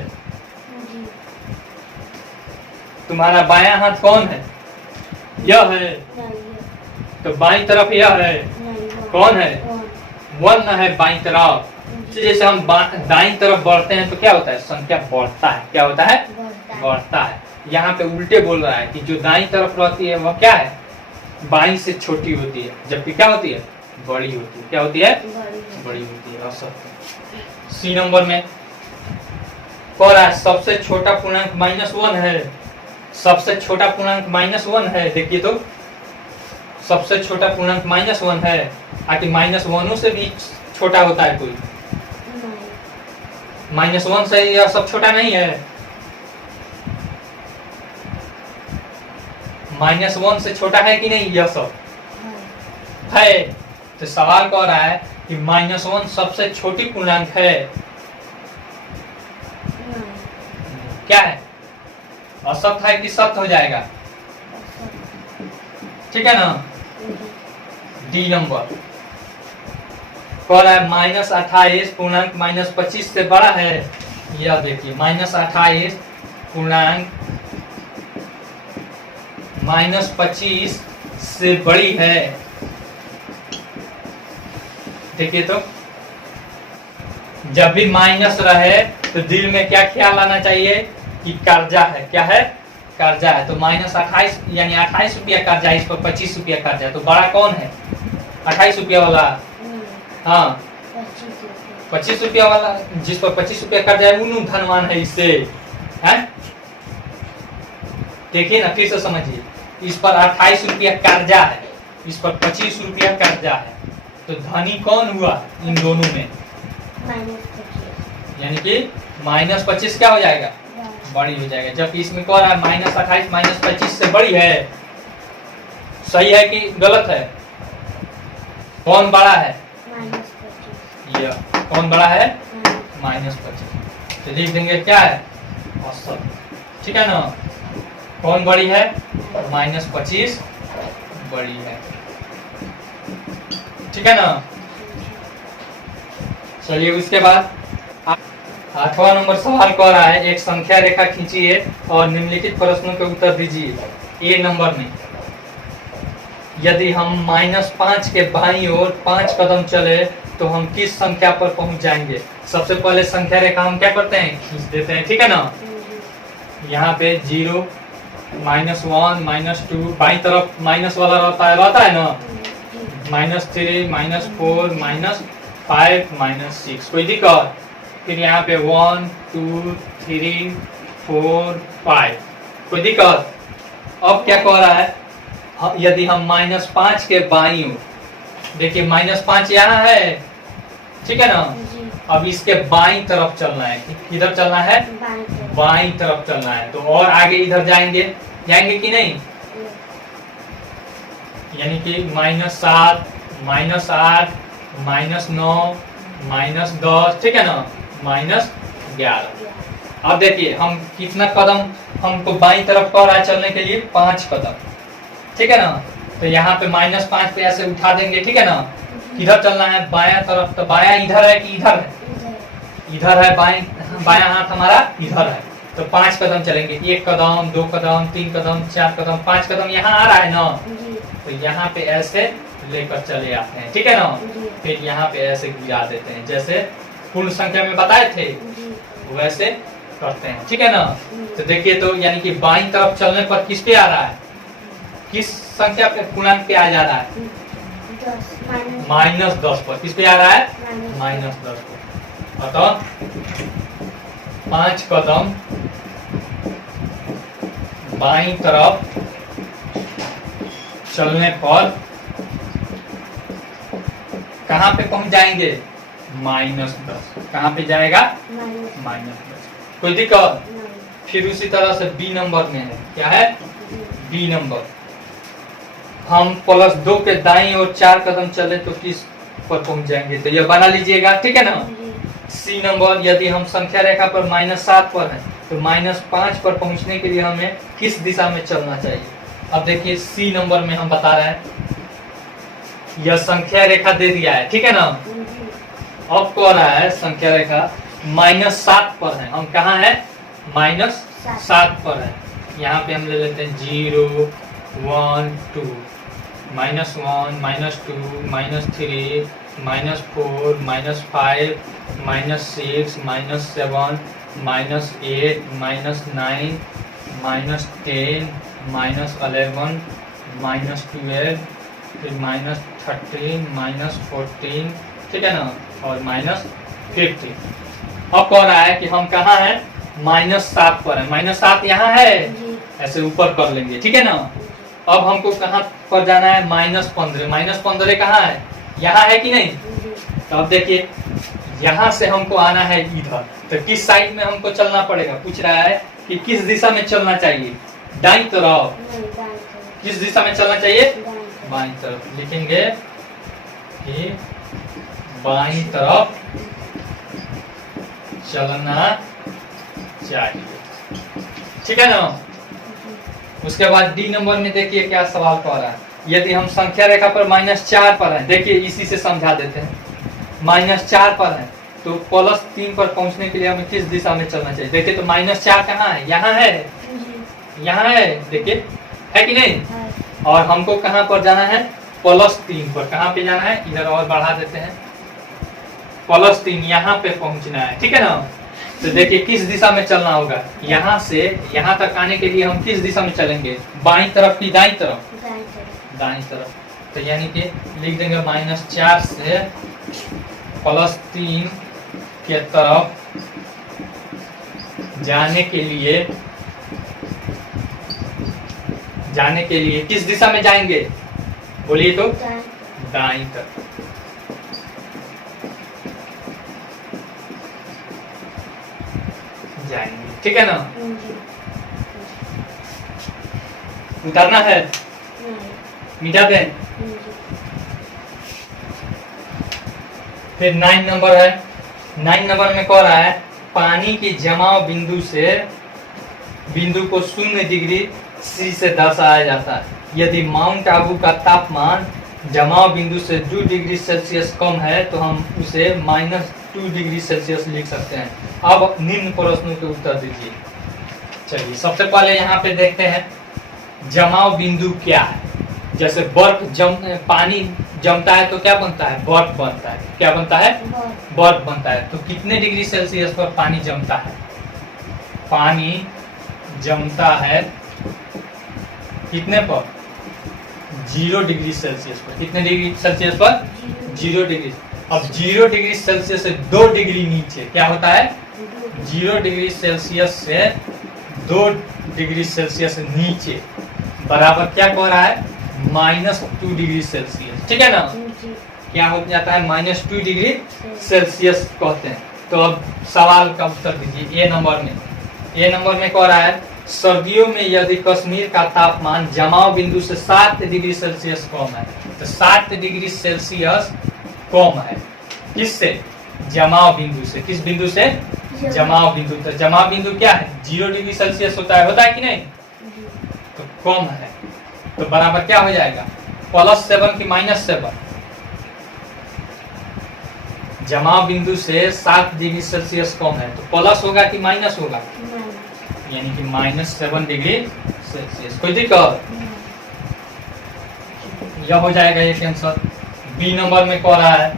तुम्हारा बायां हाथ कौन है, यह है। तो बाईं तरफ यह है, कौन है, 1 है बाईं तरफ। जैसे हम दाईं तरफ बढ़ते हैं तो क्या होता है, संख्या बढ़ता है। क्या होता है, बढ़ता है। यहाँ पे उल्टे बोल रहा है कि जो दाईं तरफ रहती है वह क्या है, बाईं से छोटी होती है, जबकि क्या होती है, बड़ी होती है। क्या होती है, बड़ी होती है। असत्य। सी नंबर में कह रहा है सबसे छोटा पूर्णांक -1 है। सबसे छोटा पूर्णांक -1 है। देखिए तो सबसे छोटा पूर्णांक -1 है। आखिर -1 से भी छोटा होता है कोई, -1 से यह सब छोटा नहीं है। -1 से छोटा है कि नहीं, यह सब है। तो सवाल कह रहा है कि -1 सबसे छोटी पूर्णांक है। क्या है, असत्य है कि सत्य हो जाएगा, ठीक है ना। डी नंबर कह रहा है -28 पूर्णांक -25 से बड़ा है। यह देखिए -28 पूर्णांक -25 से बड़ी है। देखिए तो जब भी माइनस रहे तो दिल में क्या ख्याल आना चाहिए कि कर्जा है। क्या है, कर्जा है। तो -28 यानी 28 रुपया कर्जा, इस पर 25 रुपया कर्जा है। तो बड़ा कौन है, 28 रुपया वाला। हाँ 25 रुपया वाला, जिस पर 25 रुपया कर्जा है उन धनवान है इससे, है। देखिए ना, फिर से समझिए, इस पर 28 रुपया कर्जा है, इस पर 25 रुपया कर्जा है। तो धनी कौन हुआ इन दोनों में, यानी कि -25 क्या हो जाएगा, बड़ी हो जाएगा। जबकि इसमें कह रहा है -28 -25 से बड़ी है। सही है कि गलत है, कौन बड़ा है, यह कौन बड़ा है, -25। तो लिख देंगे क्या है, औसत, ठीक है ना। कौन बड़ी है, -25 बड़ी है, ठीक है ना। चलिए उसके बाद 8वां नंबर सवाल कह रहा है एक संख्या रेखा खींचिए और निम्नलिखित प्रश्नों के उत्तर दीजिए। ए नंबर में यदि हम -5 के बाईं ओर 5 कदम चले तो हम किस संख्या पर पहुंच जाएंगे। सबसे पहले संख्या रेखा हम क्या करते हैं, खींच देते हैं, ठीक है ना। यहाँ पे 0 -1 -2 बाईं तरफ माइनस वाला रहता है ना, -3 -4 -5 -6, कोई दिक्कत। फिर यहाँ पे 1 2 3 4 5, कोई दिक्कत। अब क्या कह रहा है, यदि हम -5 के बाईं ओर, देखिए -5 यहाँ है, ठीक है ना। अब इसके बाईं तरफ चलना है, किधर चलना है, बाईं तरफ चलना है। तो और आगे इधर जाएंगे कि नहीं, यानी कि -7 -8 -9 -10, ठीक है ना, -11। अब देखिए हम कितना कदम हमको बाईं तरफ कह रहा है चलने के लिए, 5 कदम, ठीक है ना। तो यहाँ पे -5 पे ऐसे उठा देंगे, ठीक है ना। किधर चलना है, बायां तरफ। तो बायां इधर है कि इधर है, इधर है, बायां हाथ हमारा इधर है। तो 5 कदम चलेंगे, 1 कदम 2 कदम 3 कदम 4 कदम 5 कदम यहाँ आ रहा है ना। तो यहाँ पे ऐसे लेकर चले आते हैं, ठीक है ना। फिर यहाँ पे ऐसे गिरा देते हैं, जैसे पूर्ण संख्या में बताए थे वैसे करते हैं, ठीक है ना। तो देखिए तो यानी कि बाईं तरफ चलने पर किस पे आ रहा है, किस संख्या पे, पूर्णांक पे आ जा रहा है, -10 पर। किस पे आ रहा है, -10 पर। अतः 5 कदम बाईं तरफ चलने पर कहां पे पहुंच जाएंगे, -10। कहां पे जाएगा, -10। कोई दिक्कत। फिर उसी तरह से बी नंबर में है, क्या है, बी नंबर। हम +2 के दाईं ओर 4 कदम चले तो किस पर पहुंच जाएंगे, तो ये बना लीजिएगा, ठीक है ना। सी नंबर, यदि हम संख्या रेखा पर -7 पर है तो -5 पर पहुंचने के लिए हमें किस दिशा में चलना चाहिए। अब देखिए सी नंबर में हम बता रहे हैं, यह संख्या रेखा दे दिया है, ठीक है ना। अब कह रहा है संख्या रेखा -7 पर है, हम कहाँ है, -7 पर है। यहाँ पे हम ले लेते हैं 0 1 2, -1 -2 -3 -4 -5 -6 -7 -8 -9 -10 -11 -12 फिर -13 -14, ठीक है ना, और -15। अब कह रहा है कि हम कहाँ हैं, -7 पर है। -7 यहाँ है, ऐसे ऊपर कर लेंगे, ठीक है ना। अब हमको कहाँ पर जाना है, -15। -15 कहाँ है, यहाँ है कि नहीं। तो अब देखिए यहाँ से हमको आना है इधर, तो किस साइड में हमको चलना पड़ेगा, पूछ रहा है कि किस दिशा में चलना चाहिए, दाईं तरफ। किस दिशा में चलना चाहिए, बाईं तरफ। लिखेंगे कि बाईं तरफ चलना चाहिए, ठीक है ना। उसके बाद डी नंबर में देखिए क्या सवाल कर रहा है, यदि हम संख्या रेखा पर -4 पर है, देखिए इसी से समझा देते हैं। -4 पर है तो +3 पर पहुंचने के लिए हमें किस दिशा में चलना चाहिए। देखिए तो -4 कहाँ है, यहाँ है, यहाँ है, देखिए है कि नहीं। और हमको कहाँ पर जाना है, +3 पर। कहाँ पे जाना है, इधर और बढ़ा देते हैं, +3 यहाँ पे पहुंचना है, ठीक है ना। तो देखिए किस दिशा में चलना होगा, यहाँ से यहाँ तक आने के लिए हम किस दिशा में चलेंगे, बाईं तरफ की दाईं तरफ, दाईं तरफ। तो यानी कि लिख देंगे -4 से +3 के तरफ जाने के लिए किस दिशा में जाएंगे, बोलिए तो, दाईं तरफ जाएंगे, ठीक है ना। उतारना है, मिटा दें। फिर 9 नंबर है, 9 नंबर में कह रहा है पानी के जमाव बिंदु को 0 डिग्री सी से दर्शाया जाता है। यदि माउंट आबू का तापमान जमाव बिंदु से 2 डिग्री सेल्सियस कम है तो हम उसे -2 डिग्री सेल्सियस लिख सकते हैं। अब निम्न प्रश्नों के उत्तर दीजिए। चलिए सबसे पहले यहाँ पे देखते हैं जमाव बिंदु क्या है। जैसे पानी जमता है तो क्या बनता है, बर्फ बनता है। क्या बनता है, बर्फ बनता है। तो कितने डिग्री सेल्सियस पर पानी जमता है, पानी जमता है कितने पर, 0 डिग्री सेल्सियस पर। कितने डिग्री सेल्सियस पर, 0 डिग्री। अब 0 डिग्री सेल्सियस से 2 डिग्री नीचे क्या होता है, 0 डिग्री सेल्सियस से 2 डिग्री सेल्सियस नीचे बराबर क्या कह रहा है, -2 डिग्री सेल्सियस, ठीक है ना। क्या हो जाता है, -2 डिग्री सेल्सियस कहते हैं। तो अब सवाल का उत्तर दीजिए। ए नंबर में कह रहा है सर्दियों में यदि कश्मीर का तापमान जमाव बिंदु से 7 डिग्री सेल्सियस कम है, तो 7 डिग्री सेल्सियस कम है किससे, जमाव बिंदु से। किस बिंदु से, जमाव बिंदु। तो जमाव बिंदु क्या है, 0 डिग्री सेल्सियस होता है कि नहीं, तो कम है। तो बराबर क्या हो जाएगा, +7 की -7। जमाव बिंदु से 7 डिग्री सेल्सियस कम है तो प्लस होगा कि माइनस होगा, यानी कि -7 डिग्री सेल्सियस। कोई दिक्कत, यह हो जाएगा ये आंसर। बी नंबर में कह रहा है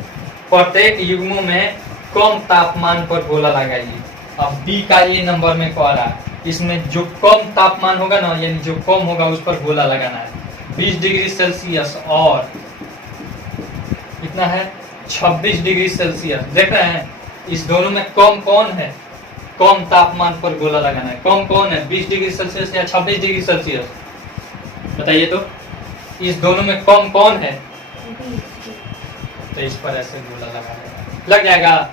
प्रत्येक युग्मों में कम तापमान पर गोला लगाइए। अब बी का ये नंबर में कह रहा है इसमें जो कम तापमान होगा ना, यानी जो कम होगा उस पर गोला लगाना है। 20 डिग्री सेल्सियस और कितना है, 26 डिग्री सेल्सियस। देख रहे हैं इस दोनों में कम कौन है, कम तापमान पर गोला लगाना है। कम कौन है, 20 डिग्री सेल्सियस या 26 डिग्री सेल्सियस, बताइए तो। इस दोनों में कम कौन है, तो इस पर ऐसे गोला लगा लग जाएगा।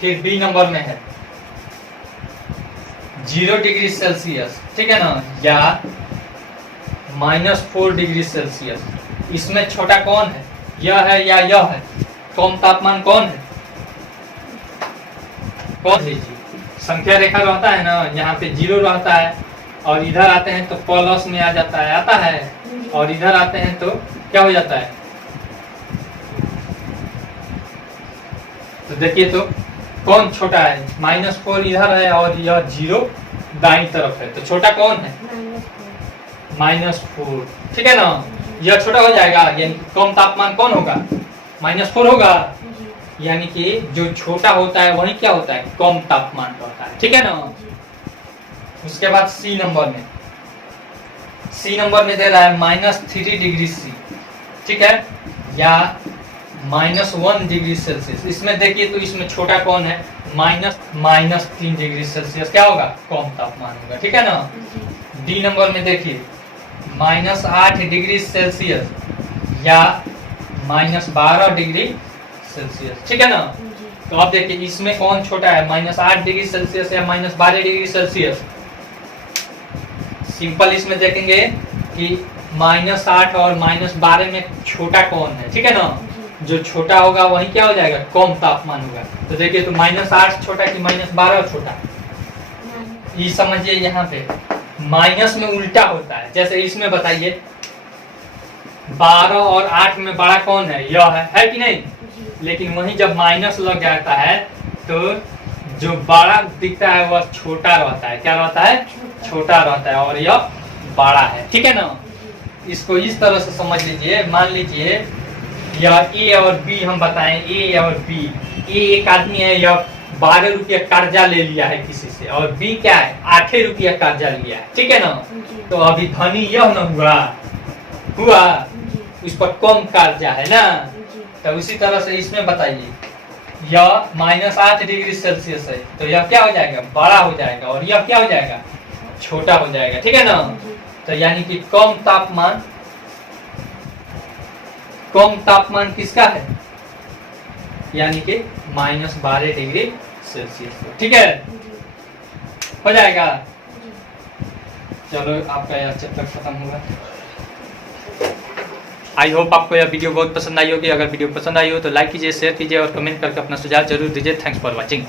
फिर बी नंबर में है 0 डिग्री सेल्सियस, ठीक है ना, या -4 डिग्री सेल्सियस, इसमें छोटा कौन है, यह है या यह है? कम तापमान कौन है? कौन लीजिए, संख्या रेखा रहता है ना, यहाँ पे 0 रहता है और इधर आते हैं तो प्लस में आ जाता है, आता है, और इधर आते हैं तो क्या हो जाता है? तो देखिए तो कौन छोटा है, -4 इधर है और यह 0 दाईं तरफ है, तो छोटा कौन है? -4, ठीक है ना, यह छोटा हो जाएगा, यानी कम तापमान कौन होगा? -4 होगा, यानी कि जो छोटा होता है वही क्या होता है? कम तापमान होता है, ठीक है ना। उसके बाद सी नंबर में दे रहा है -3 डिग्री सी, ठीक है, या -1 डिग्री सेल्सियस। इसमें देखिए तो इसमें छोटा कौन है? -3 डिग्री सेल्सियस क्या होगा? कम तापमान होगा, ठीक है ना। डी नंबर में देखिए -8 डिग्री सेल्सियस या -12 डिग्री सेल्सियस, ठीक है ना। तो अब देखिए इसमें कौन छोटा है, -8 डिग्री सेल्सियस या -12 डिग्री सेल्सियस? सिंपल इसमें देखेंगे कि -8 और -12 में छोटा कौन है, ठीक है ना। जो छोटा होगा वही क्या हो जाएगा? कम तापमान होगा। तो देखिए तो -8 छोटा कि -12 छोटा? ये समझिए, यहाँ पे माइनस में उल्टा होता है, जैसे इसमें बताइए 12 और 8 में बड़ा कौन है? यह है कि नहीं? लेकिन वहीं जब माइनस लग जाता है तो जो बड़ा दिखता है वह छोटा रहता है, क्या रहता है? छोटा रहता है, और यह बड़ा है, ठीक है ना। इसको इस तरह से समझ लीजिए, मान लीजिए यह ए और बी हम बताएं, ए और बी, ए एक आदमी है, यह 12 रुपया कर्जा ले लिया है किसी से, और बी क्या है? 8 रुपया कर्जा लिया है, ठीक है ना। तो अभी धनी यह न हुआ, उस पर कम कर्जा है ना। तो उसी तरह से इसमें बताइए यह -8 डिग्री सेल्सियस है, तो यह क्या हो जाएगा? बड़ा हो जाएगा, और यह क्या हो जाएगा? छोटा हो जाएगा, ठीक है ना। तो यानी कि कम तापमान किसका है? यानी कि -12 डिग्री सेल्सियस, ठीक है, हो जाएगा। चलो आपका यह चैप्टर खत्म हुआ। आई होप आपको यह वीडियो बहुत पसंद आई होगी। अगर वीडियो पसंद आई हो तो लाइक कीजिए, शेयर कीजिए और कमेंट करके अपना सुझाव जरूर दीजिए। Thanks for watching.